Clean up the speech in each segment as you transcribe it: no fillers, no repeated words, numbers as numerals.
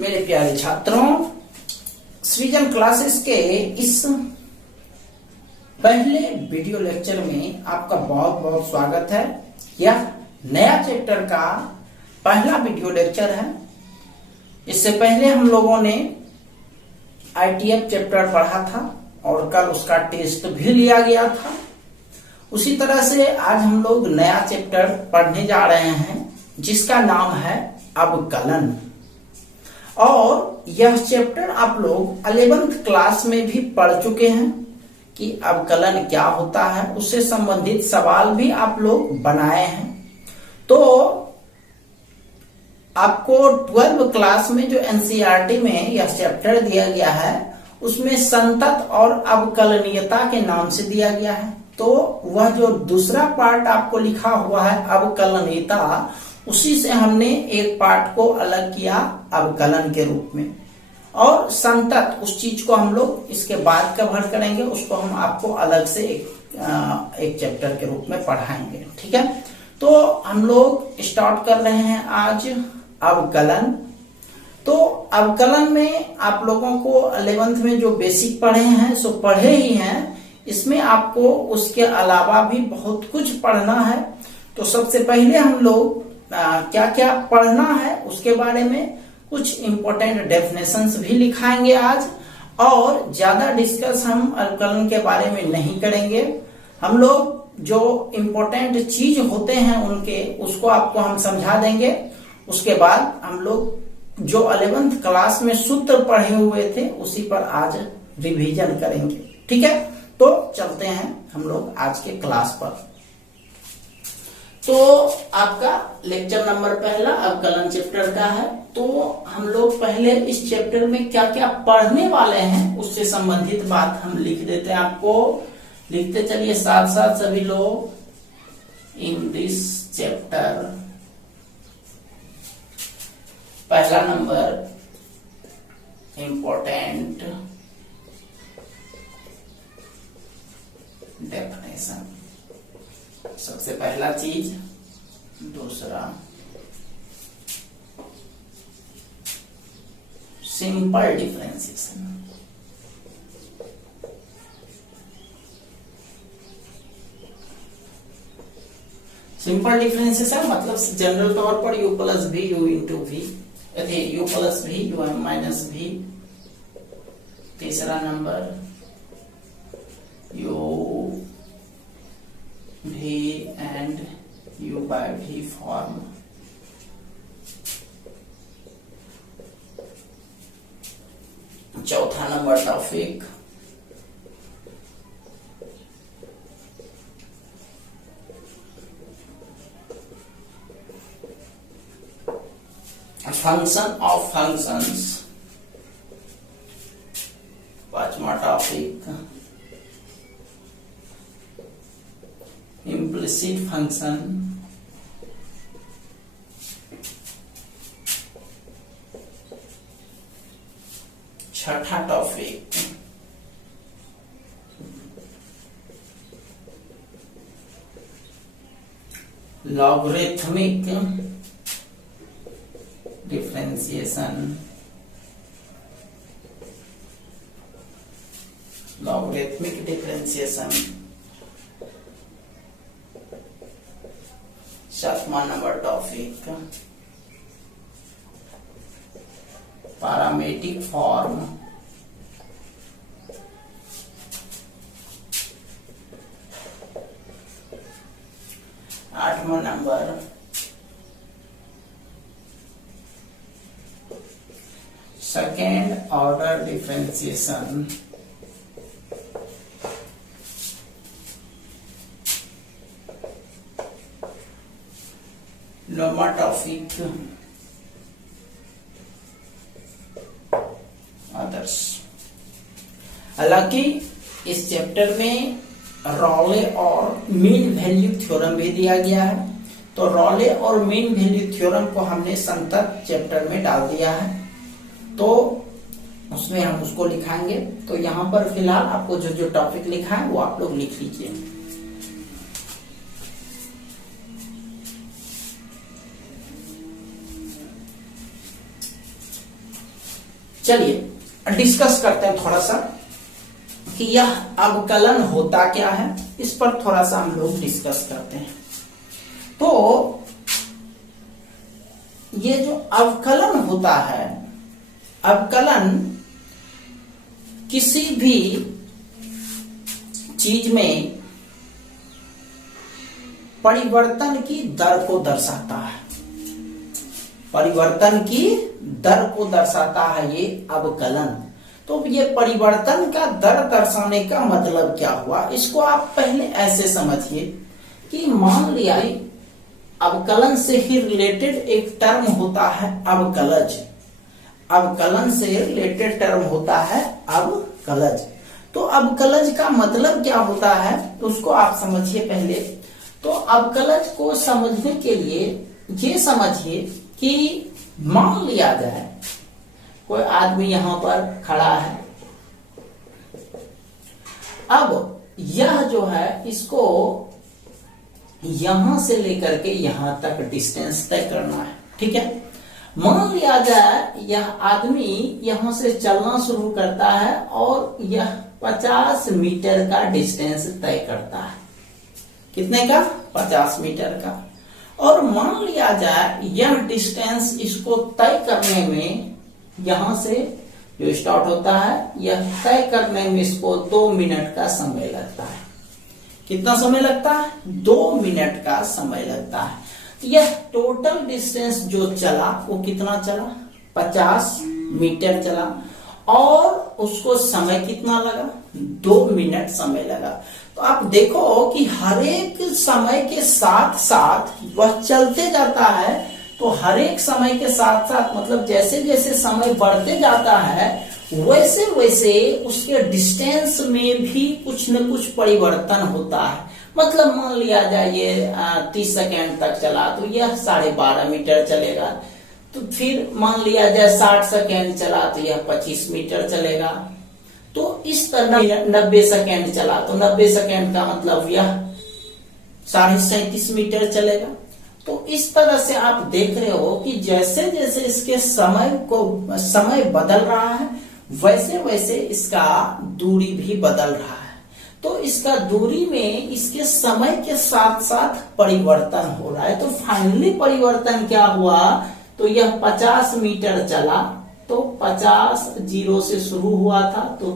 मेरे प्यारे छात्रों, सृजन क्लासेस के इस पहले वीडियो लेक्चर में आपका बहुत बहुत स्वागत है। यह नया चैप्टर का पहला वीडियो लेक्चर है। इससे पहले हम लोगों ने ITF चैप्टर पढ़ा था और कल उसका टेस्ट भी लिया गया था। उसी तरह से आज हम लोग नया चैप्टर पढ़ने जा रहे हैं जिसका नाम है अवकलन। और यह चैप्टर आप लोग 11th क्लास में भी पढ़ चुके हैं कि अवकलन क्या होता है, उससे संबंधित सवाल भी आप लोग बनाए हैं। तो आपको 12th क्लास में जो NCERT में यह चैप्टर दिया गया है उसमें संतत और अवकलनीयता के नाम से दिया गया है। तो वह जो दूसरा पार्ट आपको लिखा हुआ है अवकलनीयता, उसी से हमने एक पार्ट को अलग किया अवकलन के रूप में, और संतत उस चीज को हम लोग इसके बाद कवर करेंगे, उसको हम आपको अलग से एक चैप्टर के रूप में पढ़ाएंगे। ठीक है, तो हम लोग स्टार्ट कर रहे हैं आज अवकलन। तो अवकलन में आप लोगों को 11th में जो बेसिक पढ़े हैं सो पढ़े ही हैं। इसमें आपको उसके अलावा भी बहुत कुछ पढ़ना है। तो सबसे पहले हम लोग क्या क्या पढ़ना है उसके बारे में कुछ इंपॉर्टेंट डेफिनेशंस भी लिखाएंगे आज, और ज्यादा डिस्कस हम अवकलन के बारे में नहीं करेंगे। हम लोग जो इंपॉर्टेंट चीज होते हैं उनके उसको आपको हम समझा देंगे। उसके बाद हम लोग जो 11th क्लास में सूत्र पढ़े हुए थे उसी पर आज रिवीजन करेंगे। ठीक है, तो चलते हैं हम लोग आज के क्लास पर। तो आपका लेक्चर नंबर पहला अवकलन चैप्टर का है। तो हम लोग पहले इस चैप्टर में क्या क्या पढ़ने वाले हैं उससे संबंधित बात हम लिख देते हैं। आपको लिखते चलिए साथ साथ सभी लोग। इन दिस चैप्टर, पहला नंबर इंपॉर्टेंट डेफिनेशन, सबसे पहला चीज। दूसरा सिंपल डिफरेंशिएशन। सिंपल डिफरेंशिएशन मतलब जनरल तौर पर u plus v u into v, u plus v u minus v। तीसरा number u v and u by v form. चौथा number topic function of functions. पांचवा टॉपिक इम्प्लिसिट फंक्शन। छठा topic logarithmic differentiation. Logarithmic differentiation. सातवां number topic parametric form. आठवां number second order differentiation. नौवां topic others. हालांकि इस chapter में रॉले और मीन वैल्यू थ्योरम भी दिया गया है, तो रॉले और मीन वैल्यू थ्योरम को हमने संतत चैप्टर में डाल दिया है, तो उसमें हम उसको लिखाएंगे। तो यहाँ पर फिलहाल आपको जो जो टॉपिक लिखा है वो आप लोग लिख लीजिए। चलिए डिस्कस करते हैं थोड़ा सा कि यह अवकलन होता क्या है, इस पर थोड़ा सा हम लोग डिस्कस करते हैं। तो ये जो अवकलन होता है, अवकलन किसी भी चीज में परिवर्तन की दर को दर्शाता है, परिवर्तन की दर को दर्शाता है ये अवकलन। तो ये परिवर्तन का दर दर्शाने का मतलब क्या हुआ, इसको आप पहले ऐसे समझिए कि मान लिया अवकलन से ही रिलेटेड एक टर्म होता है अवकलज, अवकलन से रिलेटेड टर्म होता है अवकलज। तो अवकलज का मतलब क्या होता है तो उसको आप समझिए पहले। तो अवकलज को समझने के लिए ये समझिए कि मान लिया जाए कोई आदमी यहां पर खड़ा है, अब यह जो है इसको यहां से लेकर के यहां तक डिस्टेंस तय करना है, ठीक है। मान लिया जाए यह आदमी यहां से चलना शुरू करता है और यह 50 मीटर का डिस्टेंस तय करता है। कितने का? 50 मीटर का। और मान लिया जाए यह डिस्टेंस इसको तय करने में यहां से जो स्टार्ट होता है यह तय करने में इसको 2 मिनट का समय लगता है। कितना समय लगता है? 2 मिनट का समय लगता है। यह टोटल डिस्टेंस जो चला वो कितना चला? 50 मीटर चला और उसको समय कितना लगा? 2 मिनट समय लगा। तो आप देखो कि हर एक समय के साथ साथ वह चलते जाता है, तो हर एक समय के साथ साथ मतलब जैसे जैसे समय बढ़ते जाता है वैसे वैसे उसके डिस्टेंस में भी कुछ न कुछ परिवर्तन होता है। मतलब मान लिया जाए ये 30 सेकेंड तक चला तो यह 12.5 मीटर चलेगा। तो फिर मान लिया जाए 60 सेकेंड चला तो यह 25 मीटर चलेगा। तो इस तरह 90 सेकेंड चला तो 90 सेकेंड का मतलब यह 37.5 मीटर चलेगा। तो इस तरह से आप देख रहे हो कि जैसे जैसे इसके समय बदल रहा है वैसे वैसे इसका दूरी भी बदल रहा है। तो इसका दूरी में इसके समय के साथ साथ परिवर्तन हो रहा है। तो फाइनली परिवर्तन क्या हुआ तो यह 50 मीटर चला तो 50 जीरो से शुरू हुआ था तो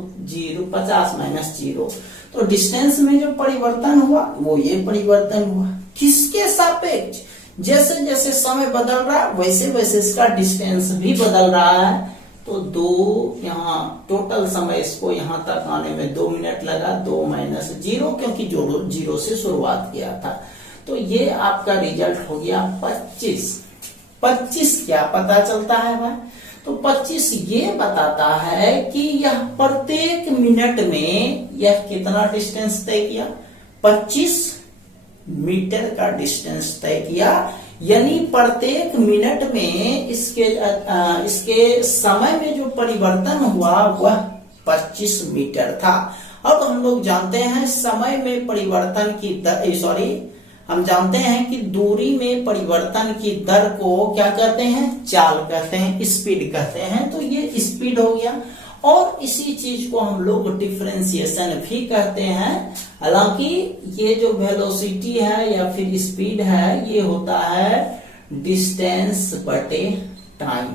50 माइनस 0 तो डिस्टेंस में जो परिवर्तन हुआ वो ये परिवर्तन हुआ। किसके सापेक्ष? जैसे जैसे समय बदल रहा है वैसे वैसे इसका डिस्टेंस भी बदल रहा है। तो 2 यहाँ टोटल समय इसको यहाँ तक आने में 2 मिनट लगा, 2 माइनस 0 क्योंकि जो 0 से शुरुआत किया था। तो ये आपका रिजल्ट हो गया 25। 25 क्या पता चलता है भाई? तो 25 ये बताता है कि यह प्रत्येक मिनट में यह कितना डिस्टेंस तय किया? 25 मीटर का डिस्टेंस तय किया। यानी प्रत्येक मिनट में इसके समय में जो परिवर्तन हुआ वह 25 मीटर था। अब हम लोग जानते हैं समय में परिवर्तन की हम जानते हैं कि दूरी में परिवर्तन की दर को क्या कहते हैं? चाल कहते हैं, स्पीड कहते हैं। तो ये स्पीड हो गया और इसी चीज को हम लोग डिफरेंशिएशन भी कहते हैं। हालांकि ये जो वेलोसिटी है या फिर स्पीड है ये होता है डिस्टेंस बटे टाइम,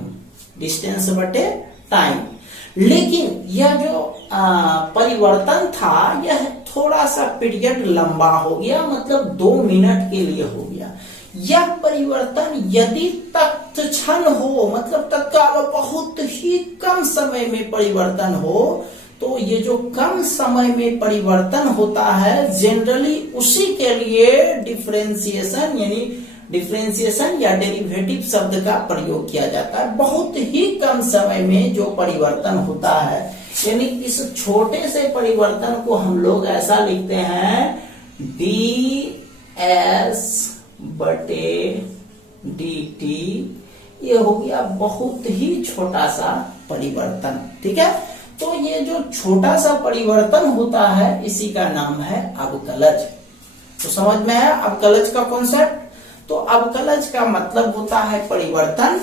डिस्टेंस बटे टाइम। लेकिन यह जो परिवर्तन था यह थोड़ा सा पीरियड लंबा हो गया, मतलब 2 मिनट के लिए हो गया। यह परिवर्तन यदि तत्क्षण हो मतलब तत्काल बहुत ही कम समय में परिवर्तन हो तो ये जो कम समय में परिवर्तन होता है जनरली उसी के लिए डिफरेंशिएशन यानी डिफरेंशिएशन या डेरिवेटिव शब्द का प्रयोग किया जाता है। बहुत ही कम समय में जो परिवर्तन होता है यानी इस छोटे से परिवर्तन को हम लोग ऐसा लिखते हैं ds बटे dt। ये हो गया बहुत ही छोटा सा परिवर्तन, ठीक है। तो ये जो छोटा सा परिवर्तन होता है इसी का नाम है अवकलज। तो समझ में है अवकलज का कॉन्सेप्ट। तो अवकलज का मतलब होता है परिवर्तन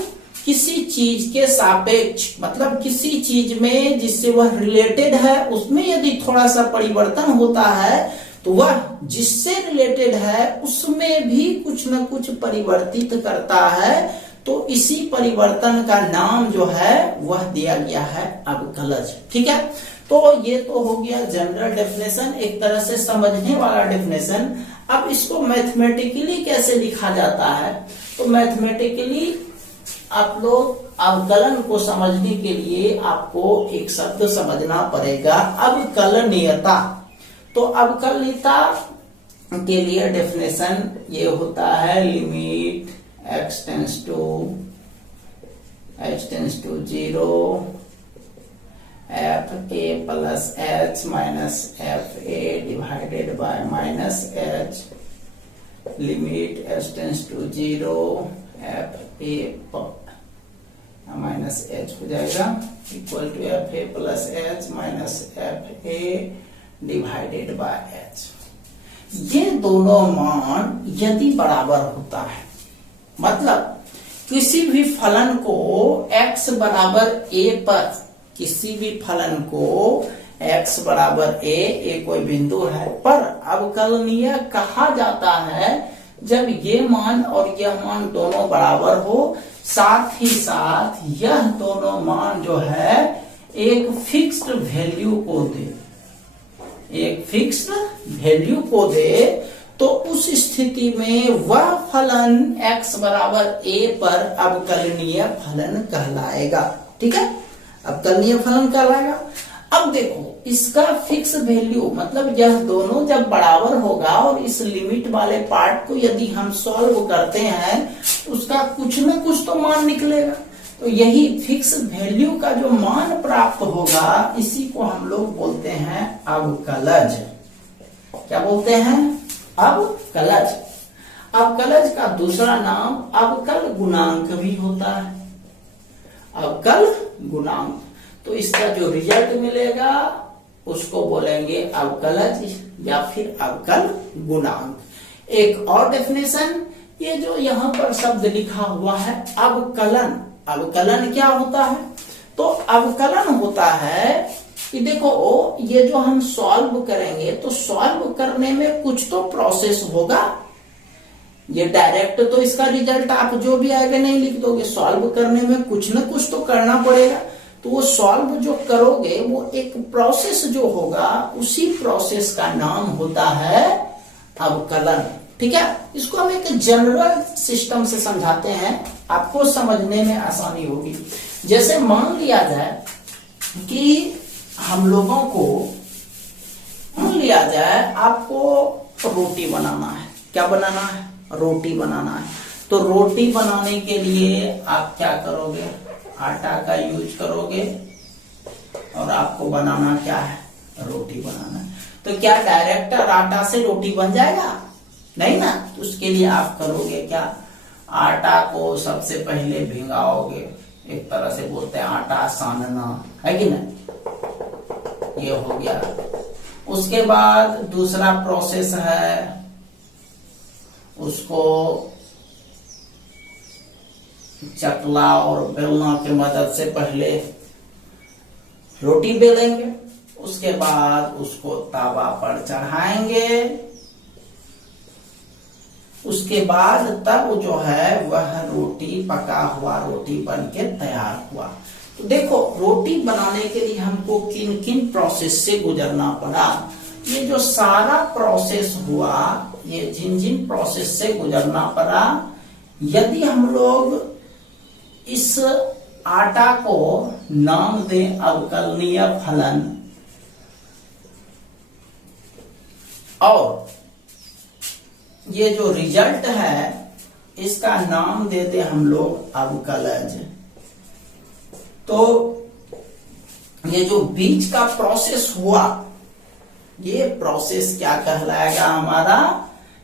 किसी चीज के सापेक्ष, मतलब किसी चीज में जिससे वह रिलेटेड है उसमें यदि थोड़ा सा परिवर्तन होता है तो वह जिससे रिलेटेड है उसमें भी कुछ न कुछ परिवर्तित करता है। तो इसी परिवर्तन का नाम जो है वह दिया गया है अवकलज। ठीक है, तो ये तो हो गया जनरल डेफिनेशन, एक तरह से समझने वाला डेफिनेशन। अब इसको मैथमेटिकली कैसे लिखा जाता है, तो मैथमेटिकली आप लोग अवकलन को समझने के लिए आपको एक शब्द समझना पड़ेगा, अवकलनीयता। तो अवकलनीयता के लिए डेफिनेशन ये होता है, limit x tends to 0 f a plus h minus f a divided by minus h, limit h tends to 0 f a minus h हो जाएगा equal to f a plus h minus f a divided by h। ये दोनों मान यदि बराबर होता है, मतलब किसी भी फलन को x बराबर a पर, किसी भी फलन को x बराबर a कोई बिंदु है पर अवकलनीय कहा जाता है जब ये मान और यह मान दोनों बराबर हो, साथ ही साथ यह दोनों मान जो है एक फिक्स्ड वैल्यू को दे, एक फिक्स्ड वैल्यू को दे, तो उस स्थिति में वह फलन x बराबर a पर अवकलनीय फलन कहलाएगा। ठीक है, अवकलनीय फलन कहलाएगा। अब देखो इसका फिक्स वैल्यू, मतलब यह दोनों जब बराबर होगा और इस लिमिट वाले पार्ट को यदि हम सॉल्व करते हैं उसका कुछ न कुछ तो मान निकलेगा। तो यही फिक्स वैल्यू का जो मान प्राप्त होगा इसी को हम लोग बोलते हैं अवकलज। क्या बोलते हैं? अवकलज। अवकलज का दूसरा नाम अवकल गुणांक भी होता है, अवकल गुणांक। तो इसका जो रिजल्ट मिलेगा उसको बोलेंगे अवकलज या फिर अवकल गुणांक। एक और डेफिनेशन, ये जो यहाँ पर शब्द लिखा हुआ है अवकलन, अवकलन क्या होता है? तो अवकलन होता है कि देखो ये जो हम सॉल्व करेंगे तो सॉल्व करने में कुछ तो प्रोसेस होगा, ये डायरेक्ट तो इसका रिजल्ट आप जो भी आएगा नहीं लिख दोगे, सॉल्व करने में कुछ न कुछ तो करना पड़ेगा। तो वो सॉल्व जो करोगे वो एक प्रोसेस जो होगा उसी प्रोसेस का नाम होता है अवकलन। ठीक है, इसको हम एक जनरल सिस्टम से समझाते हैं, आपको समझने में आसानी होगी। जैसे मान लिया जाए कि हम लोगों को, मान लिया जाए आपको रोटी बनाना है। क्या बनाना है? रोटी बनाना है। तो रोटी बनाने के लिए आप क्या करोगे? आटा का यूज करोगे और आपको बनाना क्या है? रोटी बनाना है। तो क्या डायरेक्ट आटा से रोटी बन जाएगा? नहीं ना। तो उसके लिए आप करोगे क्या? आटा को सबसे पहले भिंगाओगे, एक तरह से बोलते हैं आटा सानना, है कि नहीं? ये हो गया। उसके बाद दूसरा प्रोसेस है, उसको चकला और बेलना की मदद से पहले रोटी बेलेंगे, उसके बाद उसको तवा पर चढ़ाएंगे, उसके बाद तब जो है वह रोटी, पका हुआ रोटी बन के तैयार हुआ। तो देखो रोटी बनाने के लिए हमको किन किन प्रोसेस से गुजरना पड़ा। ये जो सारा प्रोसेस हुआ, ये जिन जिन प्रोसेस से गुजरना पड़ा, यदि हम लोग इस आटा को नाम दें अवकलनीय फलन और ये जो रिजल्ट है इसका नाम देते हम लोग अवकलज, तो ये जो बीच का प्रोसेस हुआ ये प्रोसेस क्या कहलाएगा हमारा?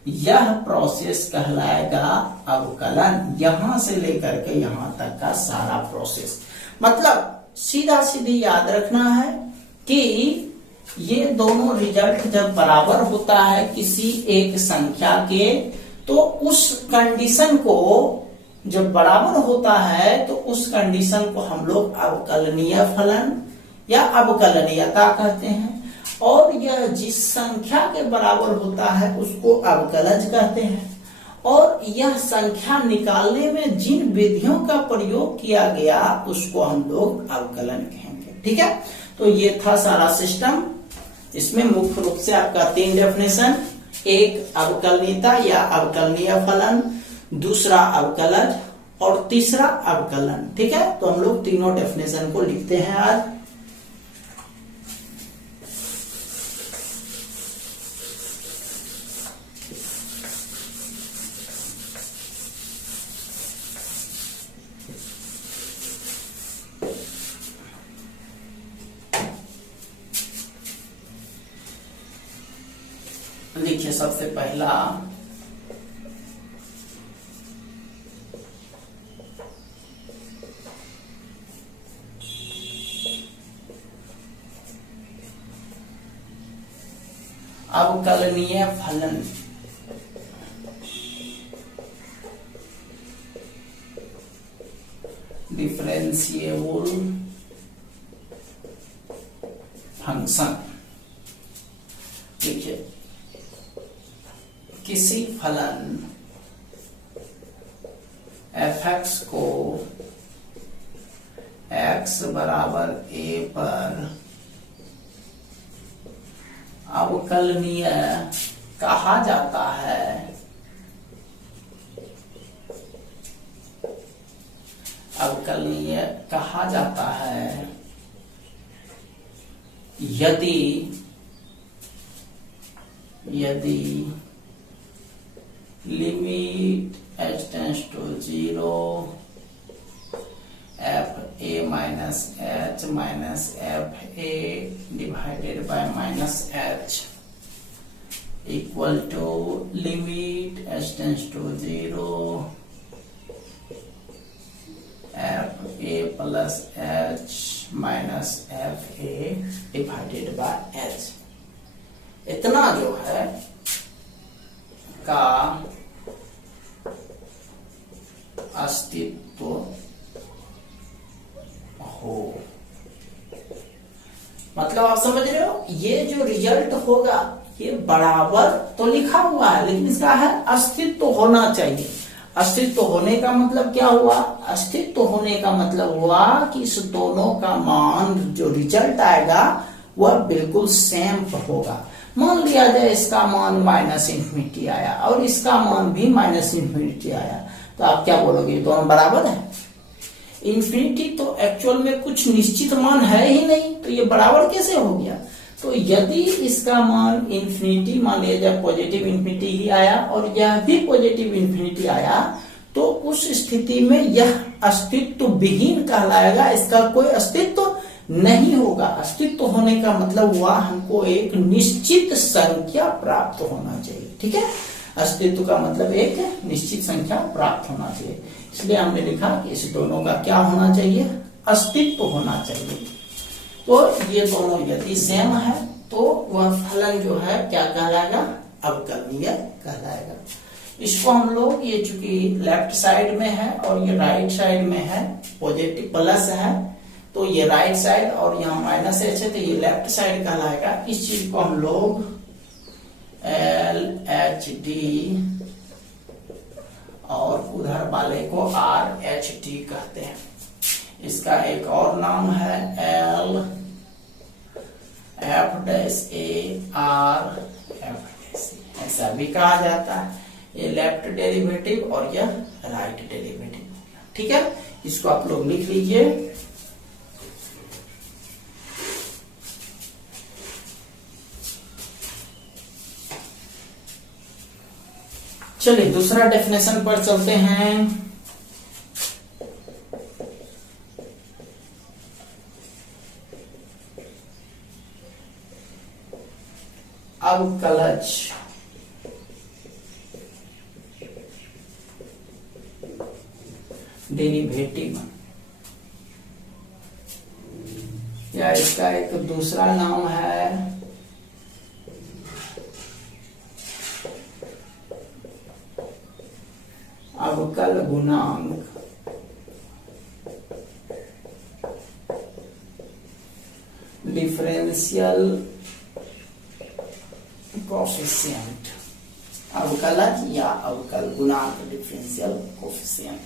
यह प्रोसेस कहलाएगा अवकलन। यहां से लेकर के यहां तक का सारा प्रोसेस, मतलब सीधा सीधी याद रखना है कि ये दोनों रिजल्ट जब बराबर होता है किसी एक संख्या के, तो उस कंडीशन को जब बराबर होता है तो उस कंडीशन को हम लोग अवकलनीय फलन या अवकलनीयता कहते हैं, और यह जिस संख्या के बराबर होता है उसको अवकलज कहते हैं, और यह संख्या निकालने में जिन विधियों का प्रयोग किया गया उसको हम लोग अवकलन कहेंगे। ठीक है, तो ये था सारा सिस्टम। इसमें मुख्य रूप से आपका 3 डेफिनेशन, एक अवकलनीयता या अवकलनीय फलन, दूसरा अवकलज और तीसरा अवकलन। ठीक है, तो हम लोग तीनों डेफिनेशन को लिखते हैं आज। देखिए, सबसे पहला अवकलनीय फलन। Differentiable function. देखिए, किसी फलन f(x) को x बराबर a पर अवकलनीय कहा जाता है अवकलनीय कहा जाता है यदि limit h tends to 0 f a minus h minus f a divided by minus h equal to limit h tends to 0 f a plus h minus f a divided by h। इतना जो है का अस्तित्व हो, मतलब आप समझ रहे हो, ये जो रिजल्ट होगा ये बराबर तो लिखा हुआ है लेकिन इसका है अस्तित्व होना चाहिए। अस्तित्व होने का मतलब क्या हुआ? अस्तित्व होने का मतलब हुआ कि इस दोनों का मान जो रिजल्ट आएगा वह बिल्कुल सेम होगा। मान लिया जाए इसका मान -∞ आया और इसका मान भी -∞ आया, तो आप क्या बोलोगे? दोनों बराबर है। इन्फिनिटी तो एक्चुअल में कुछ निश्चित मान है ही नहीं, तो ये बराबर कैसे हो गया? तो यदि इसका मान इन्फिनिटी, मान लिया जाए पॉजिटिव इन्फिनिटी ही आया और यह भी पॉजिटिव इन्फिनिटी आया, तो उस स्थिति में यह अस्तित्व विहीन कहलाएगा, इसका कोई अस्तित्व नहीं होगा। अस्तित्व होने का मतलब हुआ हमको एक निश्चित संख्या प्राप्त होना चाहिए। ठीक है, अस्तित्व का मतलब एक निश्चित संख्या प्राप्त होना चाहिए, इसलिए हमने लिखा कि इस दोनों का क्या होना चाहिए? अस्तित्व होना चाहिए। तो ये दोनों यदि सेम है तो वह फलन जो है क्या कहलाएगा? अवकलनीय कहलाएगा। इसको हम लोग, ये चूंकि लेफ्ट साइड में है और ये राइट साइड में है, पॉजिटिव प्लस है, तो ये राइट साइड और यहाँ माइनस h है, तो ये लेफ्ट साइड कहलाएगा। इस चीज को हम लोग LHD और उधर वाले को RHD कहते हैं। इसका एक और नाम है LF'(A'(R')F', ऐसा भी कहा जाता है। ये लेफ्ट डेरिवेटिव और यह राइट डेरिवेटिव। ठीक है, इसको आप लोग लिख लीजिए। चलिए दूसरा डेफिनेशन पर चलते हैं। अवकलज। डेरिवेटिव या इसका एक दूसरा नाम है अवकल गुणांक डिफरेंशियल कोफिशिएंट, अवकलज या अवकल गुणांक डिफरेंशियल कोफिशिएंट।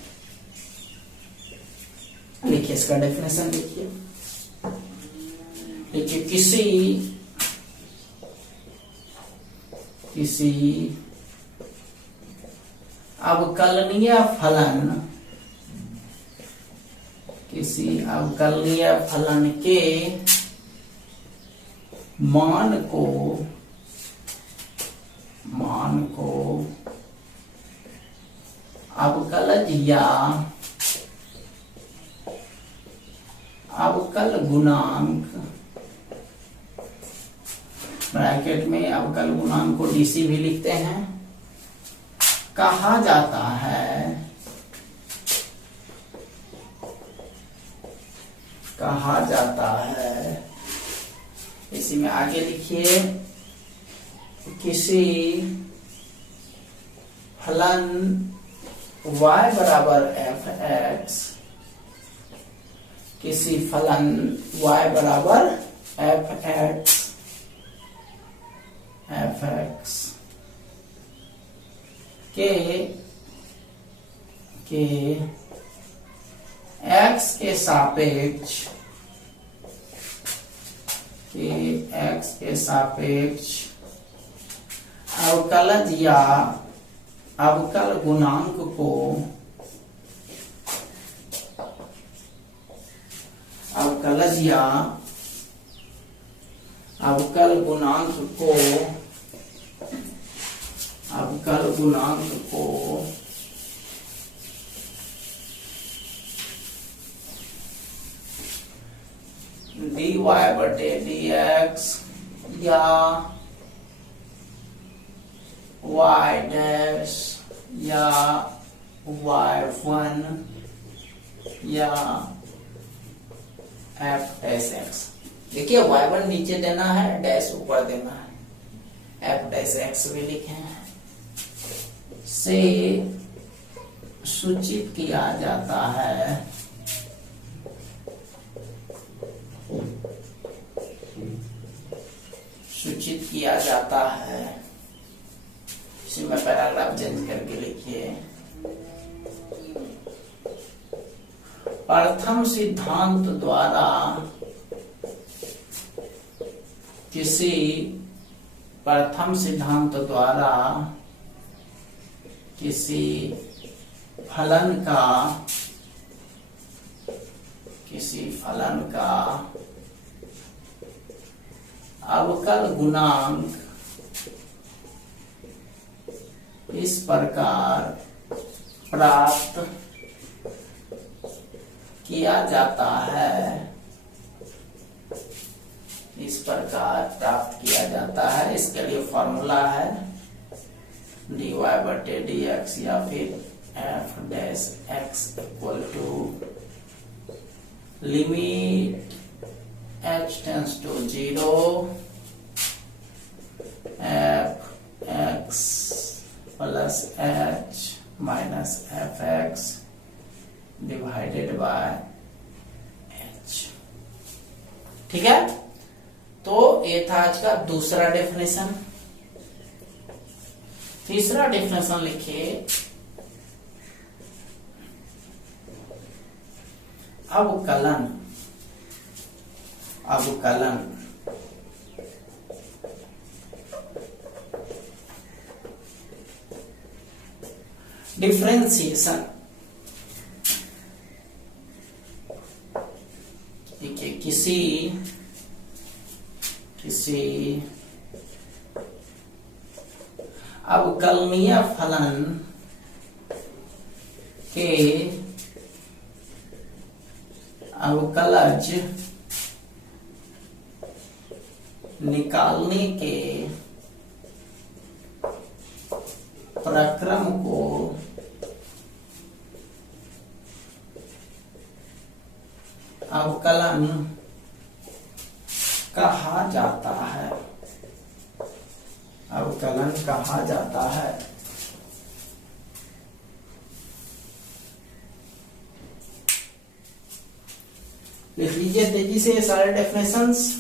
लिखिए इसका डेफिनेशन लिखिए। देखिए किसी अवकलनीय फलन, किसी अवकलनीय फलन के मान को अवकलज या अवकल गुणांक, ब्रैकेट में अवकल गुणांक को डीसी भी लिखते हैं, कहा जाता है, कहा जाता है। इसी में आगे लिखिए, किसी फलन y बराबर एफ एक्स, किसी फलन y बराबर एफ एक्स के x के सापेक्ष अवकलज या अवकल गुणांक को अवकलज या अवकल गुणांक को dy बटे dx या y डैश या y1 या f डैश x। देखिए y1 नीचे देना है, डैश ऊपर देना है, f डैश x भी लिखे हैं, से सूचित किया जाता है इसी में पैराग्राफ चेंज करके लिखिए। प्रथम सिद्धांत द्वारा किसी फलन का अवकल गुणांक इस प्रकार प्राप्त किया जाता है, इसके लिए फॉर्मूला है dy बटे dx या फिर f dash x equal to limit h tends to 0 f x plus h minus f x divided by h। ठीक है, तो ये था आज का दूसरा डेफिनेशन। तीसरा डेफिनेशन लिखिए, अवकलन डिफरेंशिएशन। देखिए किसी अवकलनीय फलन के अवकलज निकालने के प्रक्रम को अवकलन कहा जाता है, लिख लीजिए तेजी से सारे डेफिनेशंस।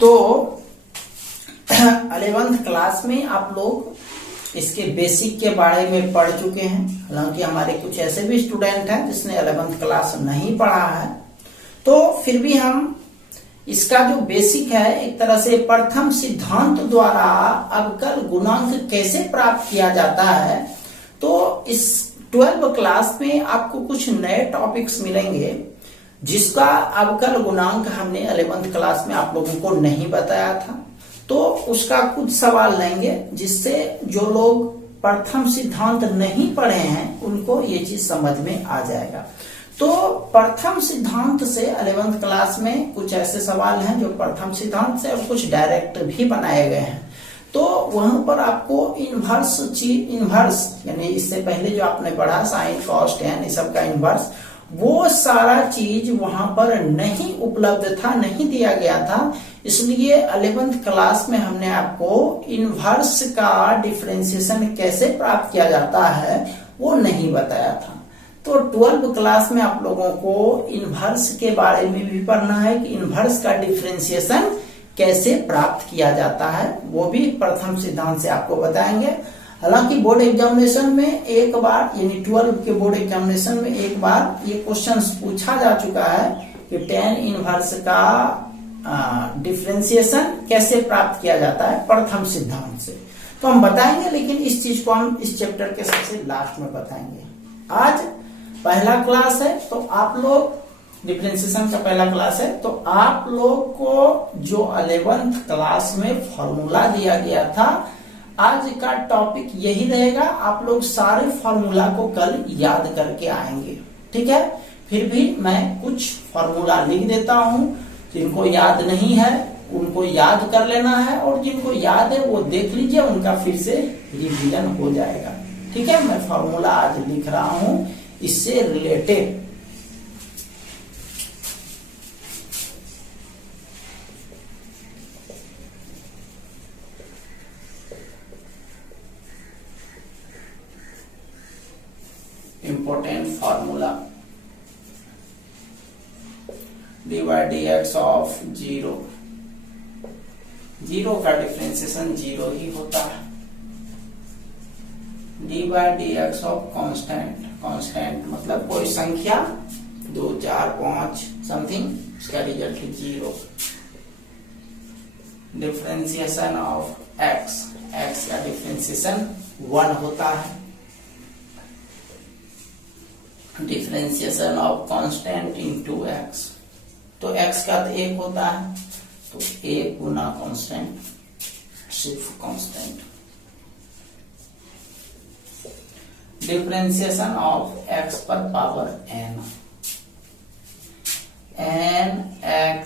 तो 11th क्लास में आप लोग इसके बेसिक के बारे में पढ़ चुके हैं। हालांकि हमारे कुछ ऐसे भी स्टूडेंट हैं जिसने 11th क्लास नहीं पढ़ा है, तो फिर भी हम इसका जो बेसिक है, एक तरह से प्रथम सिद्धांत द्वारा अवकल गुणांक कैसे प्राप्त किया जाता है, तो इस 12th क्लास में आपको कुछ नए टॉपिक्स मिलेंगे जिसका अवकल गुणांक हमने 11th क्लास में आप लोगों को नहीं बताया था। तो उसका कुछ सवाल लेंगे जिससे जो लोग प्रथम सिद्धांत नहीं पढ़े हैं उनको ये चीज समझ में आ जाएगा। तो प्रथम सिद्धांत से 11th क्लास में कुछ ऐसे सवाल हैं जो प्रथम सिद्धांत से और कुछ डायरेक्ट भी बनाए गए हैं। तो वहां पर आपको इनवर्स यानी इससे पहले जो आपने पढ़ा साइन कॉस टेन, इस सब का इनवर्स, वो सारा चीज वहां पर नहीं उपलब्ध था, नहीं दिया गया था। इसलिए 11th क्लास में हमने आपको इनवर्स का डिफरेंशिएशन कैसे प्राप्त किया जाता है वो नहीं बताया था। तो 12th क्लास में आप लोगों को इनवर्स के बारे में भी पढ़ना है कि इनवर्स का डिफरेंशिएशन कैसे प्राप्त किया जाता है, वो भी प्रथम सिद्धांत से आपको बताएंगे। हालांकि बोर्ड एग्जामिनेशन में एक बार, यानी 12 के बोर्ड एग्जामिनेशन में एक बार ये क्वेश्चन पूछा जा चुका है कि tan इनवर्स का डिफरेंशिएशन कैसे प्राप्त किया जाता है प्रथम सिद्धांत से। तो हम बताएंगे, लेकिन इस चीज को हम इस चैप्टर के सबसे लास्ट में बताएंगे। आज पहला क्लास है, तो आप लोग डिफरेंशिएशन का पहला क्लास है, तो आप लोग को जो 11th क्लास में फॉर्मूला दिया गया था, आज का टॉपिक यही रहेगा। आप लोग सारे फॉर्मूला को कल याद करके आएंगे, ठीक है। फिर भी मैं कुछ फॉर्मूला लिख देता हूं, जिनको याद नहीं है उनको याद कर लेना है, और जिनको याद है वो देख लीजिए, उनका फिर से रिवीजन हो जाएगा, ठीक है। मैं फॉर्मूला आज लिख रहा हूं इससे related. important formula, dy dx of 0, 0 का डिफरेंशिएशन 0 ही होता है। dy dx of constant, constant मतलब कोई संख्या 2 4 5 समथिंग, उसका result 0। Differentiation of x, x का डिफरेंशिएशन 1 होता है। Differentiation of constant into x, तो x का तो 1 होता है, तो 1 गुना कांस्टेंट, सिर्फ कांस्टेंट। डिफरेंशिएशन ऑफ x पर पावर n, n x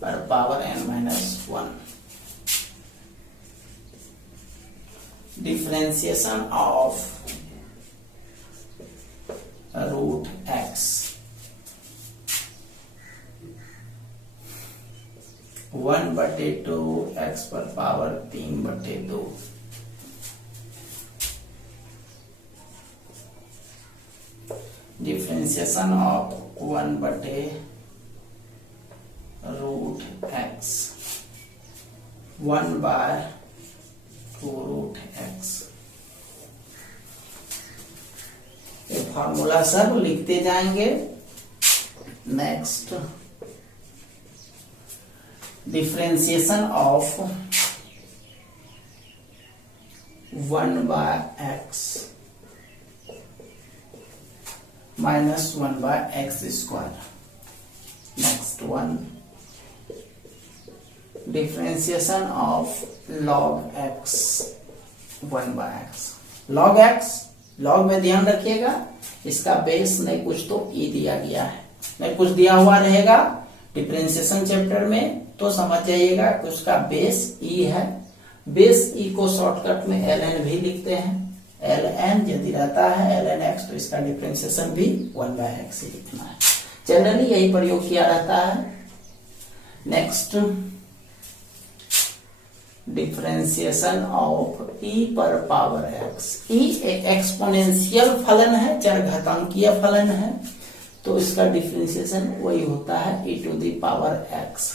पर power n-1। Differentiation of root x, 1/2 x पर power 3/2। Differentiation of 1/√x, 1/2√x। ये फॉर्मूला सब लिखते जाएंगे। Next, differentiation of 1/x minus 1/x²। Next one, differentiation of log x 1/x। Log x, log में ध्यान रखिएगा इसका बेस नहीं कुछ तो ई दिया गया है, नहीं कुछ दिया हुआ रहेगा डिफरेंशिएशन चैप्टर में तो समझ जाइएगा कि उसका बेस ई है। बेस ई को शॉर्टकट में ln भी लिखते हैं, ln यदि रहता है ln x तो इसका डिफरेंशिएशन भी 1/x ही लिखना है। जनरली यही प्रयोग किया रहता है। नेक्स्ट, डिफरेंशिएशन ऑफ e पर पावर x। e एक एक्सपोनेंशियल फलन है, चरघातांकीय फलन है, तो इसका डिफरेंशिएशन वही होता है e to the power x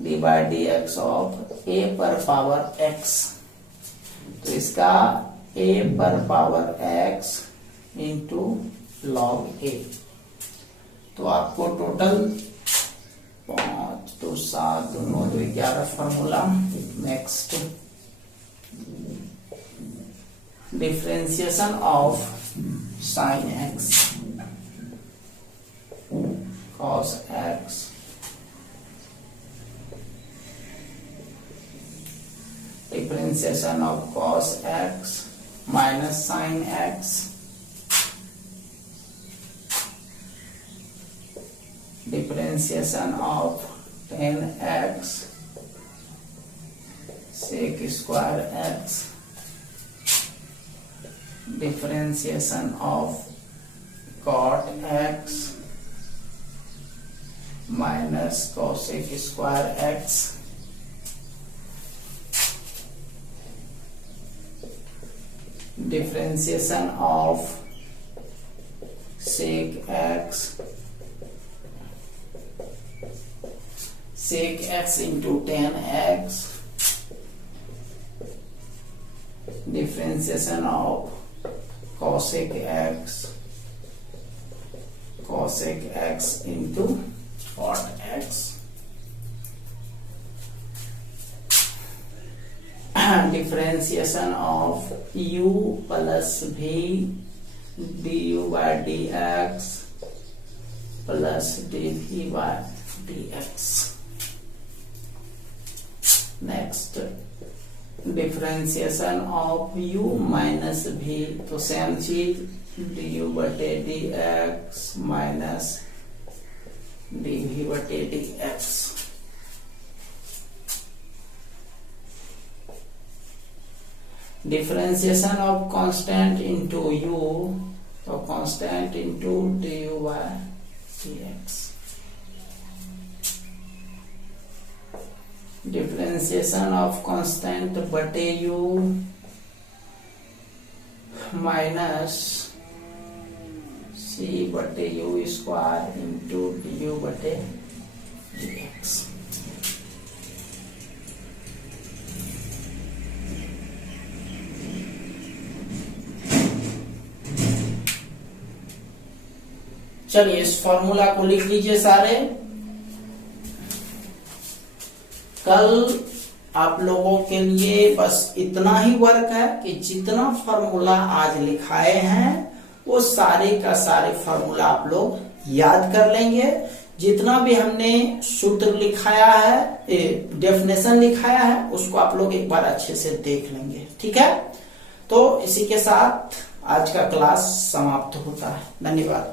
dy/dx of a पर पावर x। तो इसका a पर power x into log a। तो आपको टोटल 5 तो 7 2 9 11 formula. Next, differentiation of sin x cos x differentiation of cos x minus sin x differentiation of tan x sec square x differentiation of cot x minus cosec square x differentiation of sec x into tan x differentiation of cosec x into cot x differentiation of u plus v du/dx plus dv/dx। Next, differentiation of u minus v, तो same चीज du/dx minus dv/dx। Differentiation of constant into u, तो constant into du/dx। Differentiation of constant बटे u minus c बटे u square into du/dx। चलिए इस formula को लिख लीजिए सारे। कल आप लोगों के लिए बस इतना ही वर्क है कि जितना फॉर्मूला आज लिखाए हैं वो सारे का सारे फॉर्मूला आप लोग याद कर लेंगे। जितना भी हमने सूत्र लिखाया है, डेफिनेशन लिखाया है, उसको आप लोग एक बार अच्छे से देख लेंगे। ठीक है, तो इसी के साथ आज का क्लास समाप्त होता है। धन्यवाद।